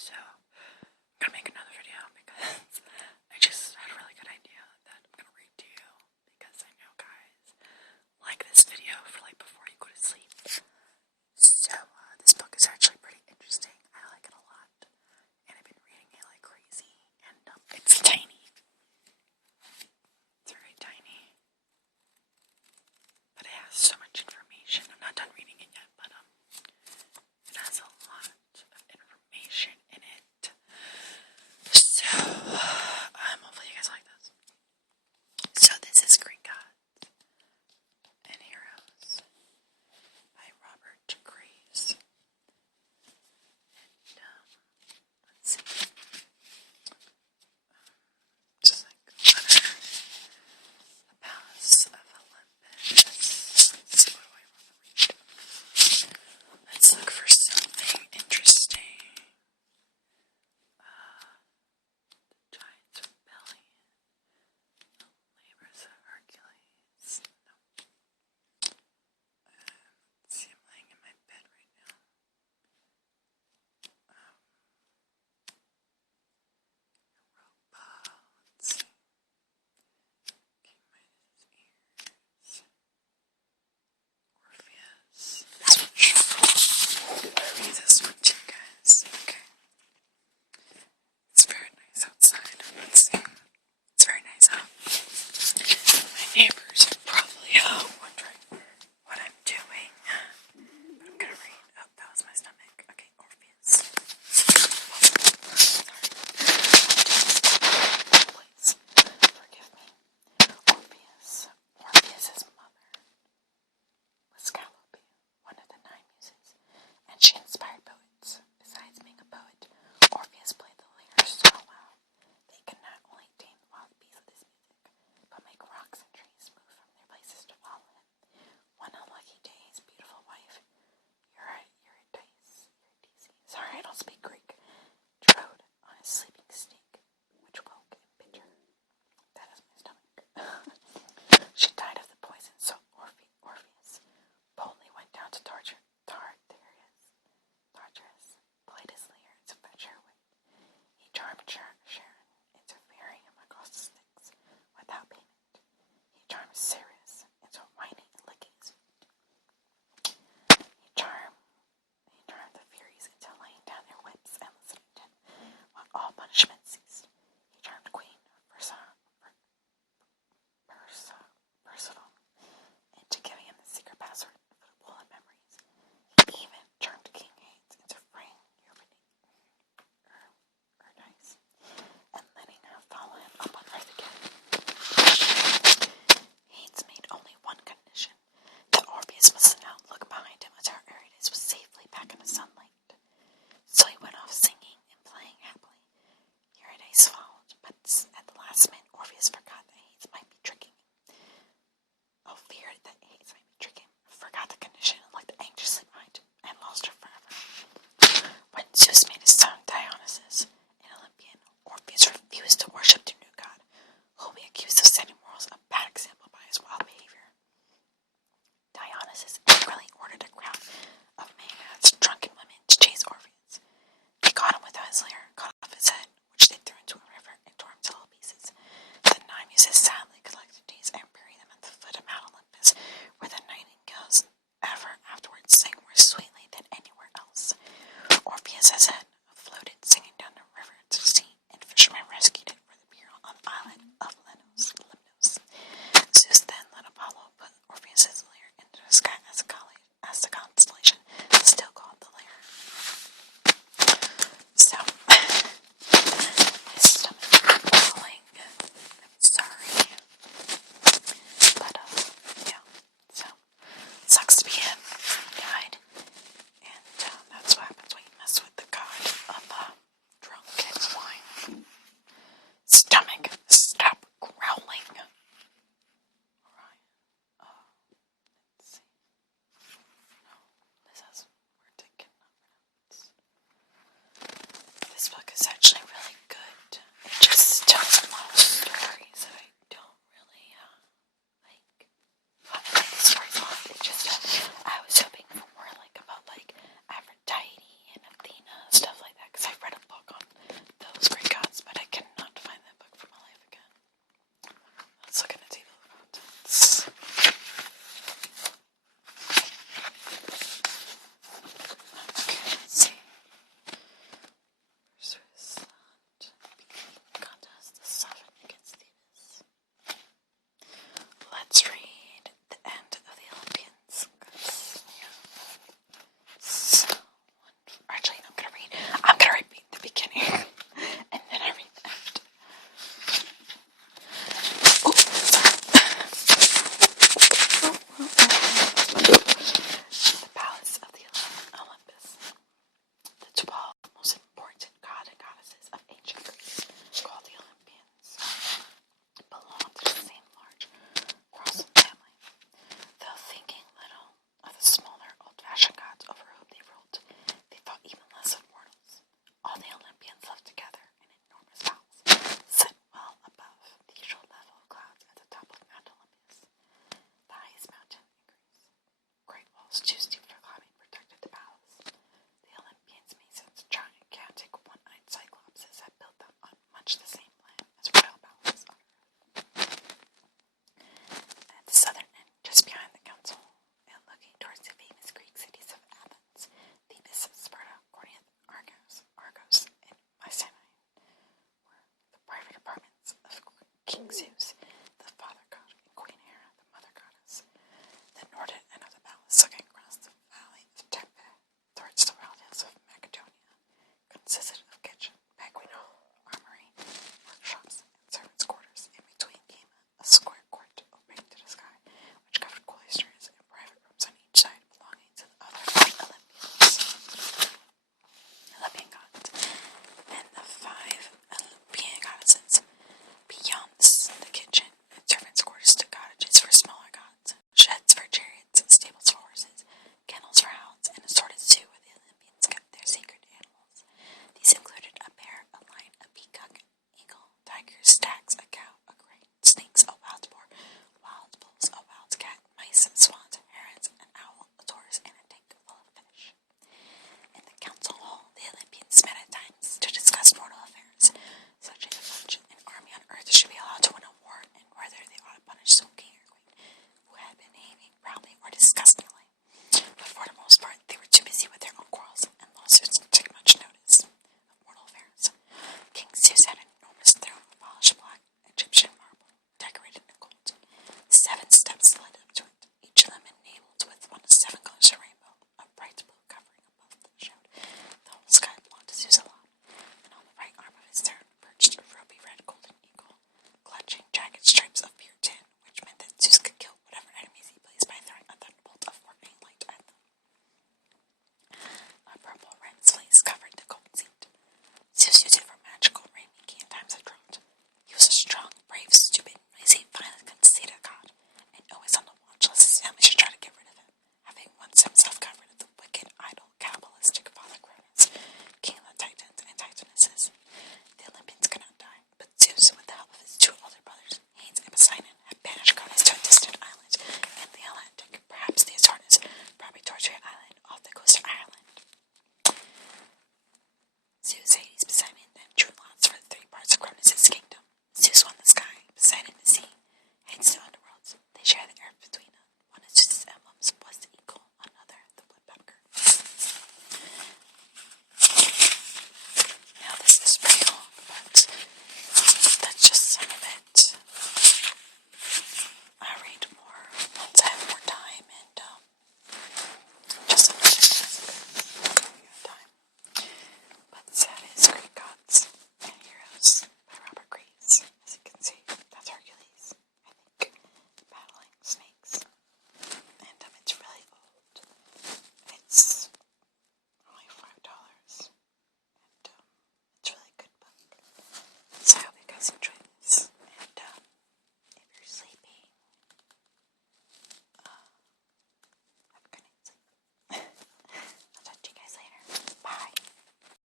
So I'm gonna make another video because I just had a really good idea that I'm gonna read to you because I know guys like this video for like before you go to sleep. So this book is actually pretty interesting. I like it a lot, and I've been reading it like crazy. And it's tiny. It's very tiny, but it has so much information. I'm not done reading it yet, but it has a lot of information in it. So hopefully you guys like this. So this is Greek Gods and Heroes by Robert Graves. And let's see. Just like letter. The Palace of Olympus. Let's see, what do I want to read? Let's look for something interesting. The Giant's Rebellion. Labors of Hercules. No. Let's see, I'm laying in my bed right now. Europa. Let's see. King Midas' ears. Orpheus. I'll read this one to you guys. Okay. It's very nice outside. Let's see. It's very nice out. My neighbors are probably wondering what I'm doing. But I'm gonna read. Oh, that was my stomach. Okay, Orpheus. Please forgive me. Orpheus's mother was Calliope, one of the 9 muses, and she inspired poets. Besides being a poet, Orpheus played the lyre so well that he could not only tame the wild beasts with his music, but make rocks and trees move from their places to follow him. One unlucky day, his beautiful wife, Eurydice, sorry, I don't speak Greek, trode on his sleeping snake, which woke and bit her. That is my stomach. She died of the poison, so Orpheus boldly went down to Tartarus, played his lyre to fetch her away. He charmed Charon into marrying him across the Styx without payment. He charmed Ceres into whining and licking his feet. He charmed the Furies into laying down their whips and listening to him while all punishment ceased. He charmed Queen Percival into giving him the secret password for the bullet memories. He even charmed King Hades into freeing Eurydice and letting her follow him up on Earth again. Hades made only one condition, that Orpheus must not look behind him until Eurydice was safely back in the sunlight. So he went off singing and playing happily. Eurydice followed, but at the last minute Orpheus forgot that Hades might be tricking him. Forgot the condition and looked anxiously behind him and lost her forever. When Zeus made his son Dionysus an Olympian, Orpheus refused to worship the new god, who will be accused of setting morals a bad example by his wild behavior. Dionysus angrily ordered a crowd of maenads, drunken women, to chase Orpheus. They caught him without his lyre, cut off his head, which they threw into a river and tore him to little pieces. The 9 muses sadly collected these and buried them at the foot of Mount Olympus, where the nightingales ever afterwards sang more sweetly than anywhere else. Orpheus's head floated singing down the river to the sea, and fishermen rescued it for the burial on the island of Lemnos. Zeus then let Apollo put Orpheus's lyre into the sky as the constellation still called the lyre. So, my stomach is falling. I'm sorry. But, yeah. So, it sucks to be him. He died. And that's what happens when you mess with the god of drunk and wine. Stomach, stop growling. Alright. Let's see. No, this has we're taking notes. This book is actually really good. It just tells a lot of stories that I don't really like. I like the stories a lot. It just I was hoping for more like about like Aphrodite and Athena, stuff like that, because I read a book Susie.